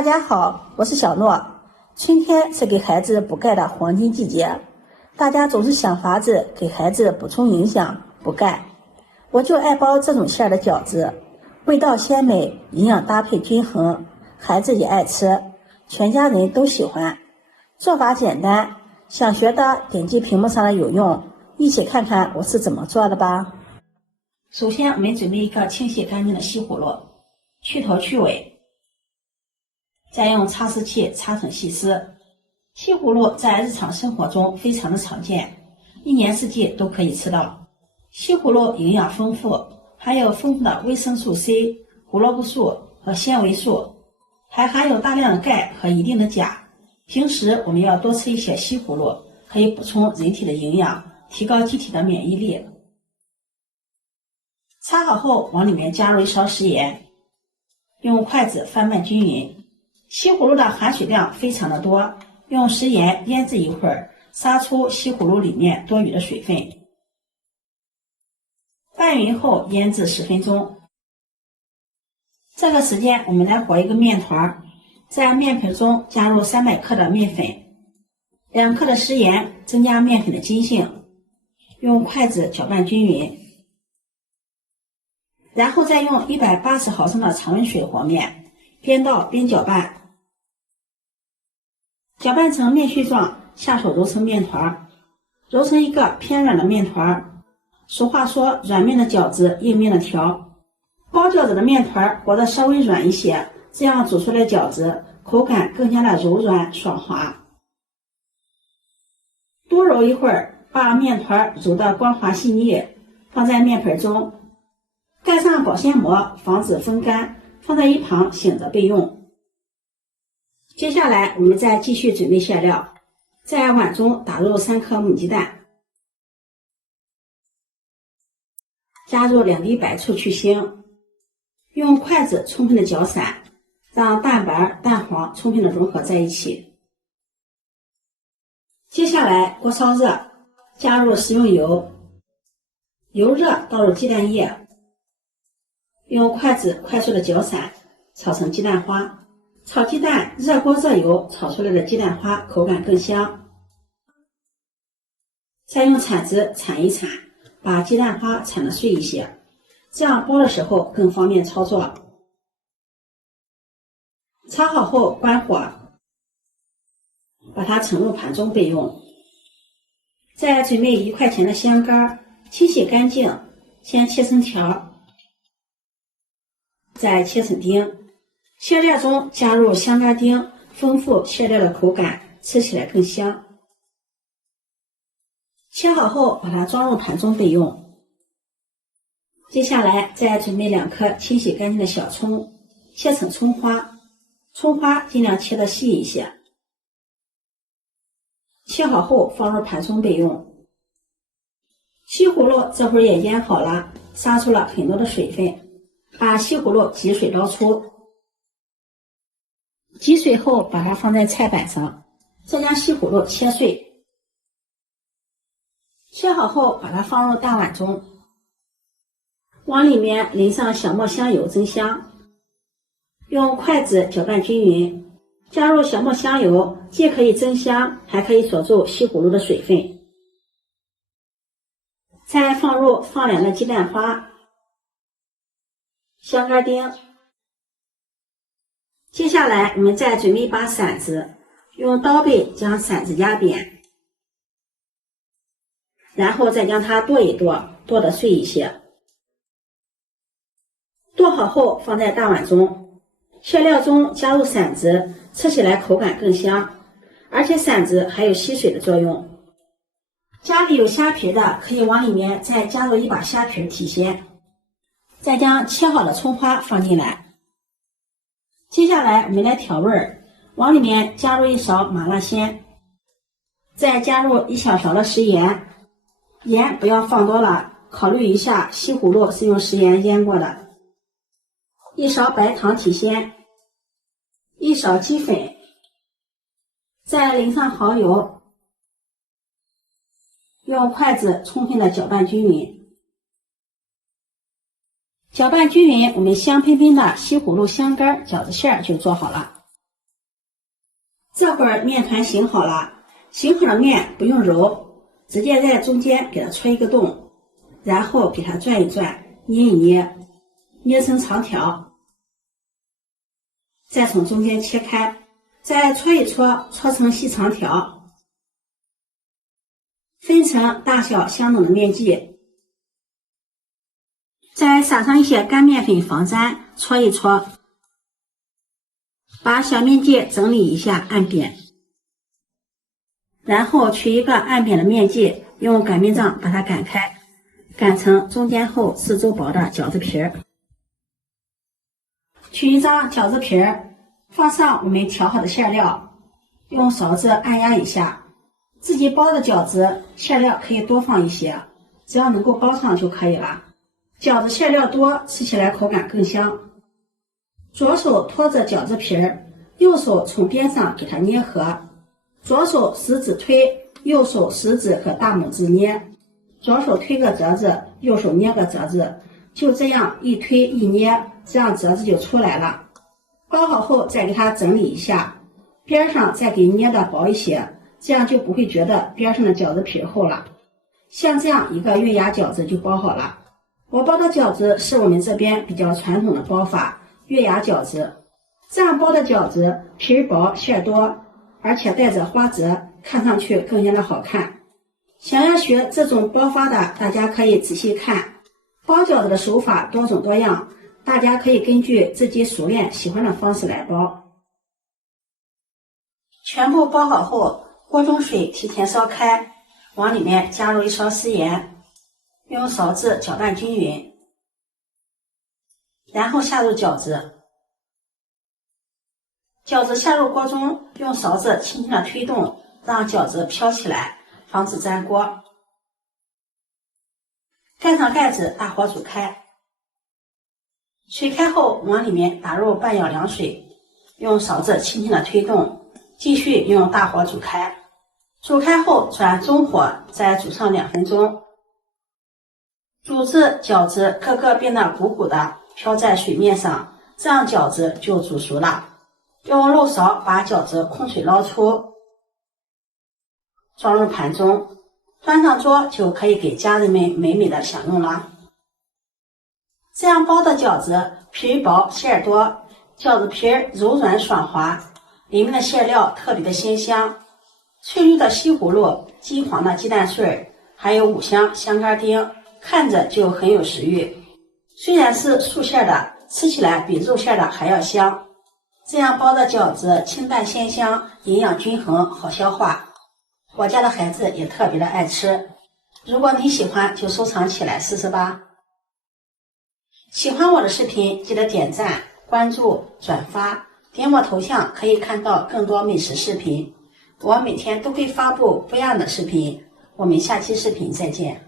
大家好，我是小诺。春天是给孩子补钙的黄金季节，大家总是想法子给孩子补充营养、补钙。我就爱包这种馅的饺子，味道鲜美，营养搭配均衡，孩子也爱吃，全家人都喜欢。做法简单，想学的点击屏幕上的有用，一起看看我是怎么做的吧。首先，我们准备一个清洗干净的西葫芦，去头去尾。再用擦丝器擦成细丝。西葫芦在日常生活中非常的常见，一年四季都可以吃到。西葫芦营养丰富，含有丰富的维生素 C、胡萝卜素和纤维素，还含有大量的钙和一定的钾。平时我们要多吃一些西葫芦，可以补充人体的营养，提高机体的免疫力。擦好后，往里面加入1勺食盐，用筷子翻拌均匀。西葫芦的含水量非常的多，用食盐腌制一会儿，杀出西葫芦里面多余的水分。拌匀后腌制10分钟。这个时间我们来和一个面团，在面盆中加入300克的面粉，2克的食盐，增加面粉的筋性，用筷子搅拌均匀。然后再用180毫升的常温水和面，边倒边搅拌。搅拌成面絮状，下手揉成面团，揉成一个偏软的面团。俗话说，软面的饺子，硬面的条。包饺子的面团和得稍微软一些，这样煮出来的饺子口感更加的柔软爽滑。多揉一会儿，把面团揉得光滑细腻，放在面盆中，盖上保鲜膜，防止风干，放在一旁醒着备用。接下来我们再继续准备馅料，在碗中打入3颗母鸡蛋，加入2滴白醋去腥，用筷子充分的搅散，让蛋白、蛋黄充分的融合在一起。接下来锅烧热，加入食用油，油热倒入鸡蛋液，用筷子快速的搅散，炒成鸡蛋花。炒鸡蛋，热锅热油炒出来的鸡蛋花口感更香。再用铲子铲一铲，把鸡蛋花铲得碎一些，这样剥的时候更方便操作。炒好后关火，把它盛入盘中备用。再准备1块钱的香干，清洗干净，先切成条，再切成丁。馅料中加入香干丁，丰富馅料的口感，吃起来更香。切好后把它装入盘中备用。接下来再准备2颗清洗干净的小葱，切成葱花，葱花尽量切得细一些。切好后放入盘中备用。西葫芦这会儿也腌好了，杀出了很多的水分，把西葫芦挤水捞出。挤水后把它放在菜板上，再将西葫芦切碎。切好后把它放入大碗中，往里面淋上小磨香油增香，用筷子搅拌均匀，加入小磨香油，既可以增香，还可以锁住西葫芦的水分。再放入放凉的鸡蛋花、香干丁。接下来我们再准备一把馓子，用刀背将馓子压扁，然后再将它剁一剁，剁得碎一些。剁好后放在大碗中，馅料中加入馓子，吃起来口感更香，而且馓子还有吸水的作用。家里有虾皮的，可以往里面再加入一把虾皮提鲜。再将切好的葱花放进来。接下来我们来调味儿，往里面加入1勺麻辣鲜，再加入1小勺的食盐，盐不要放多了，考虑一下西葫芦是用食盐腌过的。1勺白糖提鲜，1勺鸡粉，再淋上蚝油，用筷子充分的搅拌均匀。搅拌均匀，我们香喷喷的西葫芦香干饺子馅就做好了。这会儿面团醒好了，醒好的面不用揉，直接在中间给它戳一个洞，然后给它转一转，捏一捏，捏成长条，再从中间切开，再搓一搓，搓成细长条，分成大小相等的面剂，再撒上一些干面粉防粘，搓一搓，把小面剂整理一下，按扁，然后取一个按扁的面剂，用擀面杖把它擀开，擀成中间厚、四周薄的饺子皮儿。取一张饺子皮儿，放上我们调好的馅料，用勺子按压一下。自己包的饺子馅料可以多放一些，只要能够包上就可以了。饺子馅料多，吃起来口感更香。左手托着饺子皮儿，右手从边上给它捏合，左手食指推，右手食指和大拇指捏，左手推个褶子，右手捏个褶子，就这样一推一捏，这样褶子就出来了。包好后再给它整理一下，边上再给捏的薄一些，这样就不会觉得边上的饺子皮厚了。像这样一个月牙饺子就包好了。我包的饺子是我们这边比较传统的包法，月牙饺子。这样包的饺子皮薄馅多，而且带着花褶，看上去更加的好看。想要学这种包法的，大家可以仔细看。包饺子的手法多种多样，大家可以根据自己熟练喜欢的方式来包。全部包好后，锅中水提前烧开，往里面加入一勺食盐，用勺子搅拌均匀，然后下入饺子。饺子下入锅中，用勺子轻轻的推动，让饺子飘起来，防止粘锅。盖上盖子，大火煮开。水开后，往里面打入半舀凉水，用勺子轻轻的推动，继续用大火煮开。煮开后转中火，再煮上2分钟，煮至饺子个个变得鼓鼓的，飘在水面上，这样饺子就煮熟了。用漏勺把饺子控水捞出，装入盘中，端上桌就可以给家人们美美的享用了。这样包的饺子皮薄馅多，饺子皮柔软爽滑，里面的馅料特别的鲜香，翠绿的西葫芦，金黄的鸡蛋碎，还有5香香干丁，看着就很有食欲。虽然是素馅的，吃起来比肉馅的还要香。这样包的饺子清淡鲜香，营养均衡，好消化。我家的孩子也特别的爱吃。如果你喜欢，就收藏起来试试吧。喜欢我的视频，记得点赞、关注、转发，点我头像可以看到更多美食视频。我每天都会发布不一样的视频，我们下期视频再见。